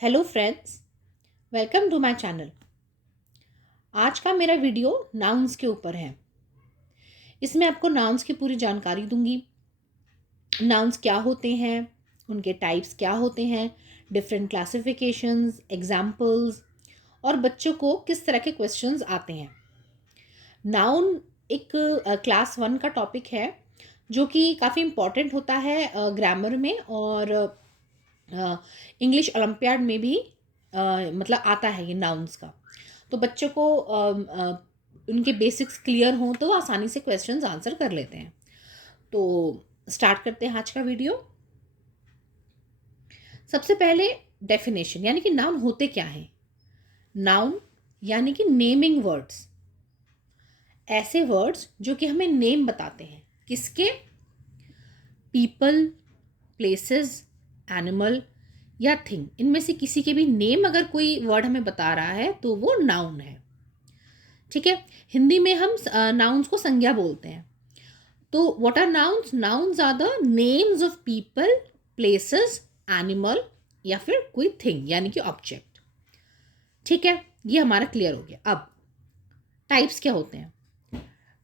Hello friends, welcome to my channel. आज का मेरा वीडियो नाउन्स के ऊपर है। इसमें आपको नाउन्स की पूरी जानकारी दूंगी। नाउन्स क्या होते हैं, उनके टाइप्स क्या होते हैं, डिफरेंट क्लासिफिकेशंस, एग्जाम्पल्स और बच्चों को किस तरह के क्वेश्चंस आते हैं। नाउन एक क्लास 1 का टॉपिक है जो कि काफ़ी इम्पॉर्टेंट होता है ग्रामर में और इंग्लिश ओलंपियाड में भी मतलब आता है ये नाउन्स का। तो बच्चों को उनके बेसिक्स क्लियर हों तो आसानी से क्वेश्चंस आंसर कर लेते हैं। तो स्टार्ट करते हैं आज का वीडियो। सबसे पहले डेफिनेशन यानी कि नाउन होते क्या हैं। नाउन यानी कि नेमिंग वर्ड्स, ऐसे वर्ड्स जो कि हमें नेम बताते हैं। किसके? पीपल, प्लेसेस, एनिमल या थिंग, इनमें से किसी के भी नेम अगर कोई वर्ड हमें बता रहा है तो वो नाउन है। ठीक है। हिंदी में हम नाउन्स को संज्ञा बोलते हैं। तो what are nouns? Nouns are the names of people, places, animal या फिर कोई थिंग यानी कि ऑब्जेक्ट। ठीक है, ये हमारा क्लियर हो गया। अब टाइप्स क्या होते हैं?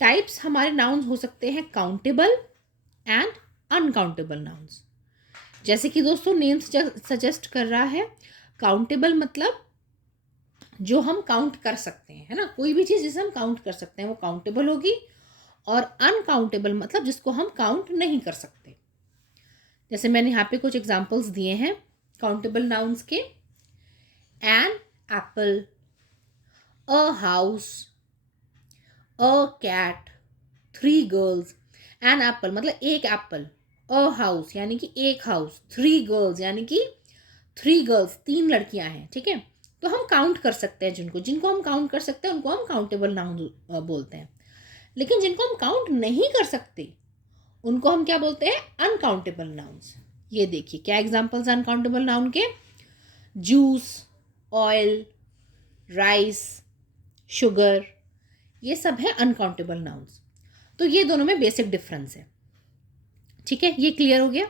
टाइप्स हमारे नाउन्स हो सकते हैं काउंटेबल एंड अनकाउंटेबल नाउन्स। जैसे कि दोस्तों नेम सजेस्ट कर रहा है, काउंटेबल मतलब जो हम काउंट कर सकते हैं, है ना। कोई भी चीज़ जिसे हम काउंट कर सकते हैं वो काउंटेबल होगी। और अनकाउंटेबल मतलब जिसको हम काउंट नहीं कर सकते। जैसे मैंने यहाँ पे कुछ एग्जांपल्स दिए हैं काउंटेबल नाउन्स के। An apple, a house, a cat, 3 girls. An apple मतलब एक एप्पल, अ हाउस यानी कि एक हाउस, 3 गर्ल्स यानी कि 3 गर्ल्स, 3 लड़कियां हैं। ठीक है, तो हम काउंट कर सकते हैं। जिनको जिनको हम काउंट कर सकते हैं उनको हम काउंटेबल नाउन बोलते हैं। लेकिन जिनको हम काउंट नहीं कर सकते उनको हम क्या बोलते हैं? Uncountable nouns. ये देखिए क्या एग्जांपल्स अनकाउंटेबल नाउन के। जूस, ऑयल, राइस, शुगर, ये सब है अनकाउंटेबल नाउन्स। तो ये दोनों में बेसिक डिफरेंस है। ठीक है, ये क्लियर हो गया।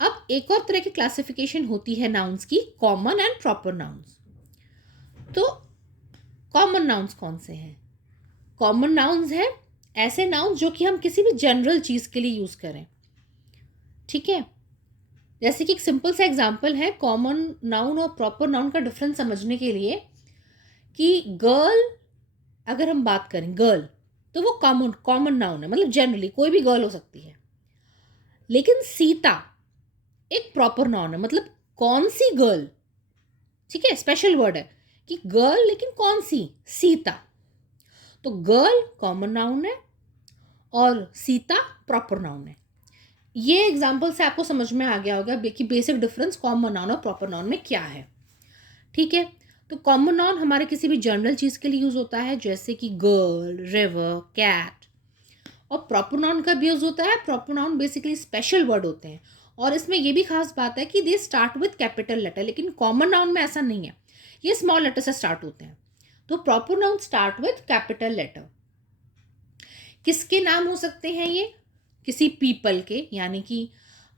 अब एक और तरह की क्लासिफिकेशन होती है नाउन्स की, कॉमन एंड प्रॉपर नाउन्स। तो कॉमन नाउन्स कौन से हैं? कॉमन नाउन्स है ऐसे नाउन्स जो कि हम किसी भी जनरल चीज़ के लिए यूज़ करें। ठीक है, जैसे कि एक सिंपल सा एग्जांपल है कॉमन नाउन और प्रॉपर नाउन का डिफरेंस समझने के लिए, कि गर्ल अगर हम बात करें, गर्ल तो वो कॉमन कॉमन नाउन है, मतलब जनरली कोई भी गर्ल हो सकती है। लेकिन सीता एक प्रॉपर नाउन है, मतलब कौन सी गर्ल। ठीक है, स्पेशल वर्ड है कि गर्ल, लेकिन कौन सी? सीता। तो गर्ल कॉमन नाउन है और सीता प्रॉपर नाउन है। ये एग्जाम्पल से आपको समझ में आ गया होगा कि बेसिक डिफरेंस कॉमन नाउन और प्रॉपर नाउन में क्या है। ठीक है, तो कॉमन नाउन हमारे किसी भी जनरल चीज़ के लिए यूज़ होता है, जैसे कि गर्ल, रिवर, कैट। और प्रॉपर नाउन का भी यूज़ होता है। Proper noun basically special word होते हैं और इसमें ये भी खास बात है कि they start with capital letter, लेकिन कॉमन नाउन में ऐसा नहीं है, ये स्मॉल लेटर से स्टार्ट होते हैं। तो proper noun start with capital letter. किसके नाम हो सकते हैं ये? किसी पीपल के, यानी कि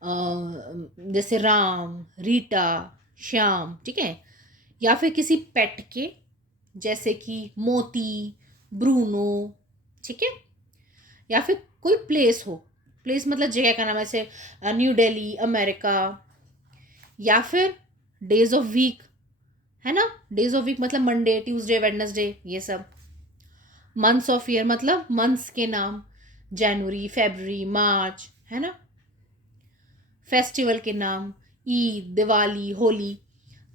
जैसे राम, रीटा, श्याम। ठीक है, या फिर किसी पेट के, जैसे कि मोती, ब्रूनो। ठीक है, या फिर कोई प्लेस हो, प्लेस मतलब जगह का नाम, ऐसे न्यू दिल्ली, अमेरिका। या फिर डेज ऑफ वीक, है ना। डेज ऑफ वीक मतलब मंडे, ट्यूसडे, वेडनेसडे, ये सब। मंथ्स ऑफ ईयर मतलब मंथ्स के नाम, जनवरी, फेब्रुअरी, मार्च, है ना। फेस्टिवल के नाम, ईद, दिवाली, होली।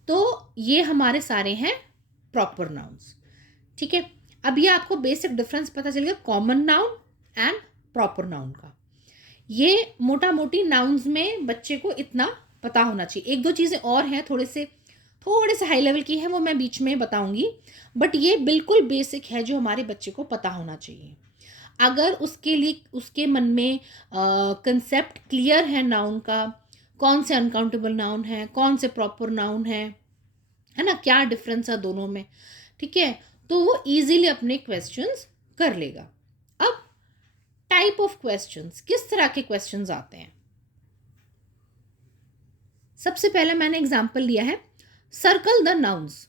तो ये हमारे सारे हैं प्रॉपर नाउन्स। ठीक है, अब ये आपको बेसिक डिफरेंस पता चल गया common noun and proper noun का। ये मोटा मोटी नाउन्स में बच्चे को इतना पता होना चाहिए। एक दो चीज़ें और हैं थोड़े से हाई लेवल की है, वो मैं बीच में बताऊंगी। बट ये बिल्कुल बेसिक है जो हमारे बच्चे को पता होना चाहिए। अगर उसके लिए उसके मन में कंसेप्ट क्लियर है नाउन का, कौन से अनकाउंटेबल नाउन है, कौन से प्रॉपर नाउन है ना, क्या डिफरेंस है दोनों में। ठीक है, तो वो इजीली अपने क्वेश्चंस कर लेगा। अब टाइप ऑफ क्वेश्चंस, किस तरह के क्वेश्चंस आते हैं। सबसे पहले मैंने एग्जांपल लिया है सर्कल द नाउन्स,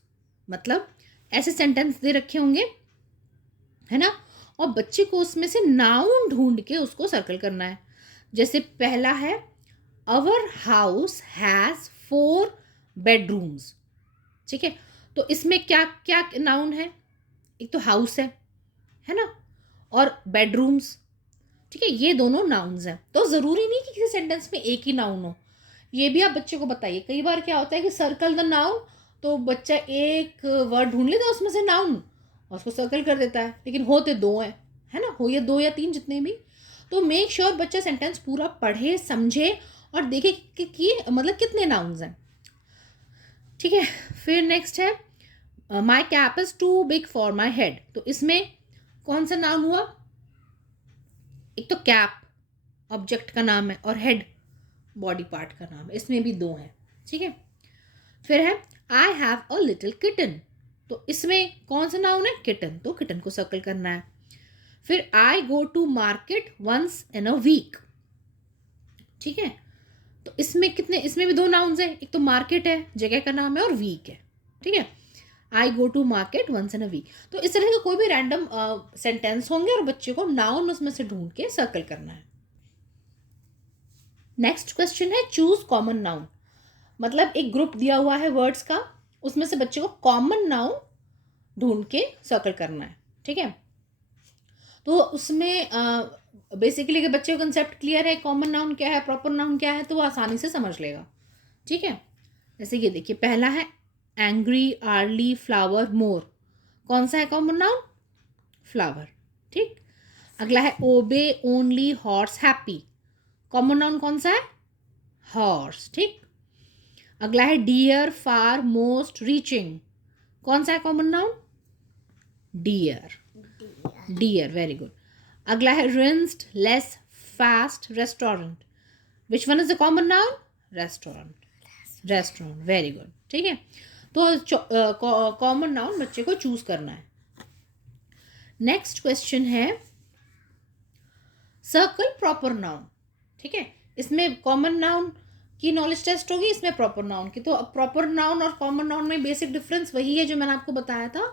मतलब ऐसे सेंटेंस दे रखे होंगे, है ना, और बच्चे को उसमें से नाउन ढूंढ के उसको सर्कल करना है। जैसे पहला है, अवर हाउस हैज़ 4 बेडरूम्स। ठीक है, तो इसमें क्या क्या नाउन है? एक तो हाउस है ना, और बेडरूम्स। ठीक है, ये दोनों नाउन्स हैं। तो ज़रूरी नहीं कि किसी सेंटेंस में एक ही नाउन हो, ये भी आप बच्चे को बताइए। कई बार क्या होता है कि सर्कल द नाउन, तो बच्चा एक वर्ड ढूंढ लेता है उसमें से नाउन और उसको सर्कल कर देता है, लेकिन होते दो हैं, है ना, हो ये 2 या 3 जितने भी। तो मेक श्योर बच्चा सेंटेंस पूरा पढ़े, समझे और देखे कि मतलब कितने नाउन्स हैं। ठीक है, फिर नेक्स्ट है, my cap is too big for my head. तो इसमें कौन सा नाउन हुआ? एक तो कैप ऑब्जेक्ट का नाम है और हेड बॉडी पार्ट का नाम है, इसमें भी 2 हैं। ठीक है, फिर है, I have a little kitten. तो इसमें कौन सा नाउन है? किटन, तो किटन को सर्कल करना है। फिर I go to market once in a week. ठीक है, तो इसमें कितने, इसमें भी 2 नाउन्स हैं, एक तो मार्केट है, जगह का नाम है, और वीक है। ठीक है, I go to market once in a week. तो इस तरह के कोई भी रैंडम सेंटेंस होंगे और बच्चे को नाउन उसमें से ढूंढ के सर्कल करना है। नेक्स्ट क्वेश्चन है, चूज कॉमन नाउन। मतलब एक ग्रुप दिया हुआ है वर्ड्स का, उसमें से बच्चे को कॉमन नाउन ढूंढ के सर्कल करना है। ठीक है, तो उसमें बेसिकली अगर बच्चे को कंसेप्ट क्लियर है, कॉमन नाउन क्या है, प्रॉपर नाउन क्या है, तो वो आसानी से समझ लेगा। ठीक है, जैसे ये देखिए, पहला है एंग्री, आर्ली, फ्लावर, मोर। कौन सा है कॉमन नाउन? फ्लावर। ठीक, अगला है obey, only, horse, happy. Common noun कौन सा है? हॉर्स। ठीक, अगला है डियर, फार, मोस्ट, रीचिंग। कौन सा है common noun? Deer. Deer, very good. अगला है rinsed, less, fast, restaurant. Which one is the common noun? Restaurant. Restaurant, very good. ठीक है, तो कॉमन नाउन बच्चे को चूज करना है। नेक्स्ट क्वेश्चन है, सर्कल प्रॉपर नाउन। ठीक है, इसमें कॉमन नाउन की नॉलेज टेस्ट होगी, इसमें प्रॉपर नाउन की। तो प्रॉपर नाउन और कॉमन नाउन में बेसिक डिफरेंस वही है जो मैंने आपको बताया था,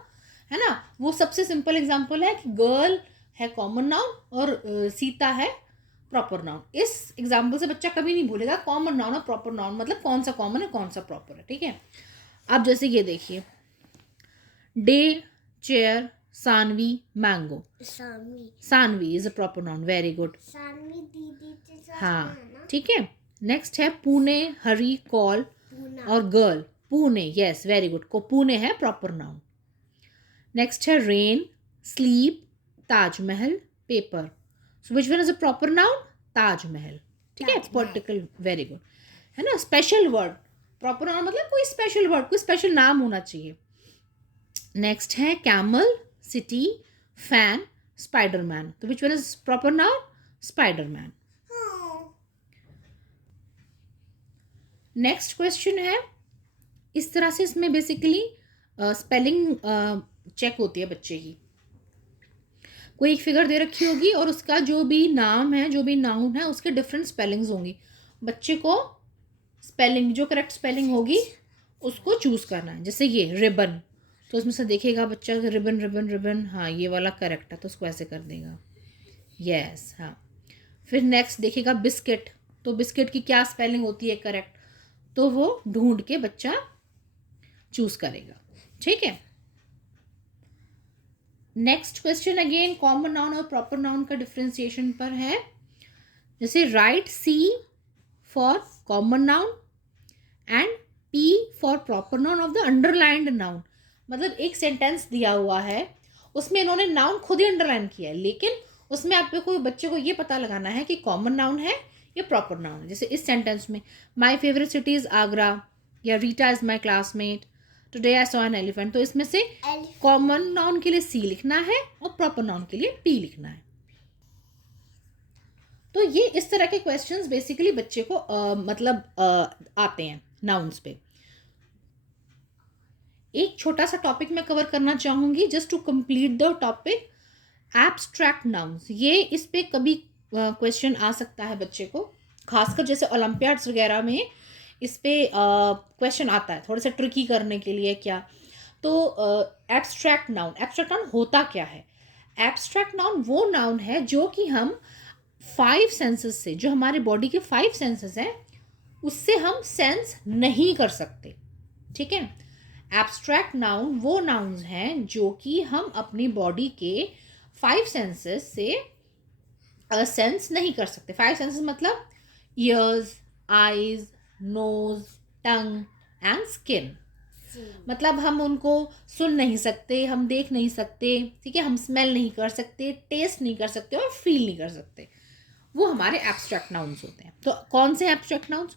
है ना। वो सबसे सिंपल एग्जांपल है कि गर्ल है कॉमन नाउन और सीता है प्रॉपर नाउन। इस एग्जांपल से बच्चा कभी नहीं भूलेगा कॉमन नाउन और प्रॉपर नाउन मतलब कौन सा कॉमन है कौन सा प्रॉपर है। ठीक है, अब जैसे ये देखिए, day, chair, Sanvi, mango. Sanvi is a proper noun, very good. Sanvi दीदी के साथ हाँ, है ना? ठीक है। नेक्स्ट है पुणे, हरी, कॉल और girl. Pune, yes, very good, को पुणे है प्रॉपर नाउन। नेक्स्ट है rain, sleep, Taj Mahal, paper. So which one is a proper noun? Taj Mahal. ठीक है, पर्टिकुलर, वेरी गुड, है ना। स्पेशल वर्ड, प्रॉपर नाउन मतलब कोई स्पेशल वर्ड, कोई स्पेशल नाम होना चाहिए। नेक्स्ट है कैमल, सिटी, फैन, स्पाइडरमैन। तो which one is proper noun? Spiderman. Next question है, इस तरह से इसमें बेसिकली स्पेलिंग चेक होती है बच्चे की। कोई एक फिगर दे रखी होगी और उसका जो भी नाम है, जो भी नाउन है, उसके डिफरेंट स्पेलिंग्स होंगी। बच्चे को स्पेलिंग, जो करेक्ट स्पेलिंग होगी उसको चूज करना है। जैसे ये रिबन, तो उसमें से देखेगा बच्चा रिबन रिबन रिबन, हाँ ये वाला करेक्ट है, तो उसको ऐसे कर देगा, यस, हाँ। फिर नेक्स्ट देखेगा बिस्किट, तो बिस्किट की क्या स्पेलिंग होती है करेक्ट, तो वो ढूंढ के बच्चा चूज करेगा। ठीक है, next question again common noun और प्रॉपर नाउन का डिफ्रेंसिएशन पर है। जैसे write C for common noun and P for proper noun of the underlined noun. मतलब एक सेंटेंस दिया हुआ है, उसमें इन्होंने नाउन खुद ही अंडरलाइन किया है, लेकिन उसमें आपको बच्चे को ये पता लगाना है कि कॉमन नाउन है या प्रॉपर नाउन है। जैसे इस सेंटेंस में, my favourite city is Agra, या Rita is my classmate, today I saw an elephant. तो इसमें से कॉमन नाउन के लिए सी लिखना है और प्रॉपर नाउन के लिए पी लिखना है। तो ये इस तरह के क्वेश्चंस बेसिकली बच्चे को आते हैं नाउन्स पे। एक छोटा सा टॉपिक मैं कवर करना चाहूंगी just to complete the topic, abstract nouns. ये इस पे कभी क्वेश्चन आ सकता है बच्चे को, खासकर जैसे ओलंपियाड्स वगैरह में इस पे क्वेश्चन आता है थोड़ा सा ट्रिकी करने के लिए क्या, तो एब्स्ट्रैक्ट नाउन होता क्या है? एब्स्ट्रैक्ट नाउन वो नाउन है जो कि हम 5 सेंसेस से, जो हमारे बॉडी के 5 सेंसेस हैं, उससे हम सेंस नहीं कर सकते। ठीक है, एब्स्ट्रैक्ट नाउन वो नाउन्स हैं जो कि हम अपनी बॉडी के 5 सेंसेस से सेंस नहीं कर सकते। 5 सेंसेस मतलब ears, eyes, nose, tongue and skin. मतलब हम उनको सुन नहीं सकते, हम देख नहीं सकते, ठीक है, हम स्मेल नहीं कर सकते, टेस्ट नहीं कर सकते और फील नहीं कर सकते। वो हमारे एब्स्ट्रैक्ट नाउन्स होते हैं। तो कौन से एब्स्ट्रैक्ट नाउन्स?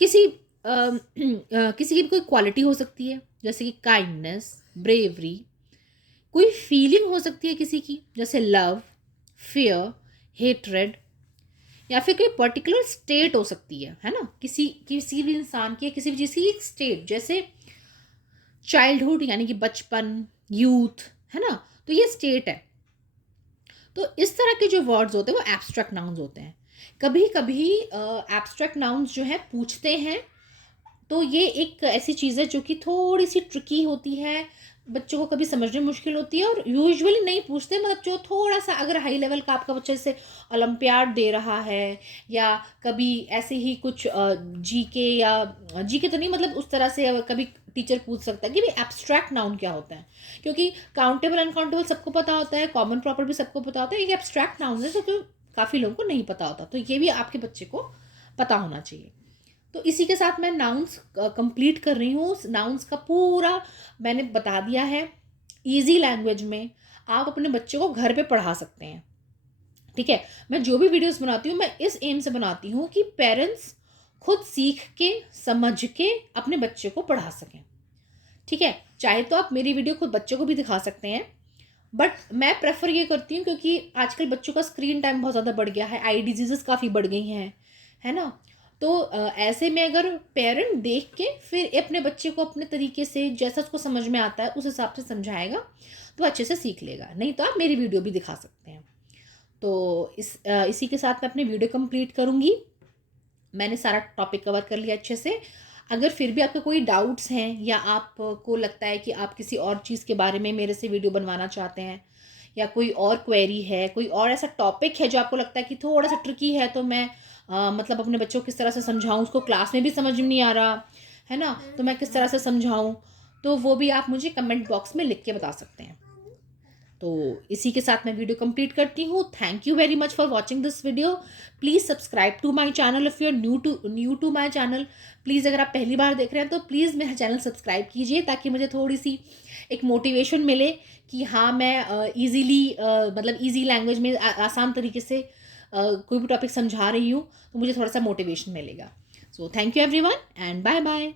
किसी किसी की भी कोई क्वालिटी हो सकती है, जैसे कि काइंडनेस, ब्रेवरी। कोई फीलिंग हो सकती है किसी की, जैसे लव, फियर, हेट्रेड। या फिर कोई पर्टिकुलर स्टेट हो सकती है ना, किसी किसी भी इंसान की, किसी भी चीज़ की एक स्टेट, जैसे चाइल्डहुड यानी कि बचपन, यूथ, है ना, तो ये स्टेट है। तो इस तरह के जो वर्ड्स होते हैं वो एब्स्ट्रैक्ट नाउन्स होते हैं। कभी कभी एब्स्ट्रैक्ट नाउन्स जो है पूछते हैं, तो ये एक ऐसी चीज़ है जो कि थोड़ी सी ट्रिकी होती है, बच्चों को कभी समझने में मुश्किल होती है, और यूजुअली नहीं पूछते। मतलब जो थोड़ा सा अगर हाई लेवल का आपका बच्चा जैसे ओलंपियाड दे रहा है, या कभी ऐसे ही कुछ जीके, या जीके तो नहीं, मतलब उस तरह से कभी टीचर पूछ सकता है कि भाई एब्स्ट्रैक्ट नाउन क्या होता है। क्योंकि काउंटेबल अनकाउंटेबल सबको पता होता है, कॉमन प्रॉपर भी सबको पता होता है, ये एब्स्ट्रैक्ट नाउन है तो काफ़ी लोगों को नहीं पता होता। तो ये भी आपके बच्चे को पता होना चाहिए। तो इसी के साथ मैं नाउन्स कंप्लीट कर रही हूँ। नाउन्स का पूरा मैंने बता दिया है इजी लैंग्वेज में। आप अपने बच्चे को घर पे पढ़ा सकते हैं। ठीक है, मैं जो भी वीडियोस बनाती हूँ मैं इस एम से बनाती हूँ कि पेरेंट्स खुद सीख के, समझ के अपने बच्चे को पढ़ा सकें। ठीक है, चाहे तो आप मेरी वीडियो खुद बच्चों को भी दिखा सकते हैं, बट मैं प्रेफर ये करती हूँ क्योंकि आजकल बच्चों का स्क्रीन टाइम बहुत ज़्यादा बढ़ गया है, आई डिजीजेस काफ़ी बढ़ गई हैं, है ना। तो ऐसे में अगर पेरेंट देख के फिर अपने बच्चे को अपने तरीके से जैसा उसको समझ में आता है उस हिसाब से समझाएगा तो अच्छे से सीख लेगा। नहीं तो आप मेरी वीडियो भी दिखा सकते हैं। तो इसी के साथ मैं अपनी वीडियो कंप्लीट करूँगी। मैंने सारा टॉपिक कवर कर लिया अच्छे से। अगर फिर भी आपके कोई डाउट्स हैं, या आपको लगता है कि आप किसी और चीज़ के बारे में मेरे से वीडियो बनवाना चाहते हैं, या कोई और क्वेरी है, कोई और ऐसा टॉपिक है जो आपको लगता है कि थोड़ा सा ट्रिकी है, तो मैं मतलब अपने बच्चों को किस तरह से समझाऊं, उसको क्लास में भी समझ में नहीं आ रहा है ना, तो मैं किस तरह से समझाऊं, तो वो भी आप मुझे कमेंट बॉक्स में लिख के बता सकते हैं। तो इसी के साथ मैं वीडियो कंप्लीट करती हूँ। Thank you very much for watching this video. Please subscribe to my channel if you are new to my channel. Please अगर आप पहली बार देख रहे हैं तो प्लीज़ मेरा चैनल सब्सक्राइब कीजिए, ताकि मुझे थोड़ी सी एक मोटिवेशन मिले कि हाँ मैं ईजीली मतलब ईजी लैंग्वेज में आसान तरीके से कोई भी टॉपिक समझा रही हूँ, तो मुझे थोड़ा सा मोटिवेशन मिलेगा। So thank you everyone and bye bye.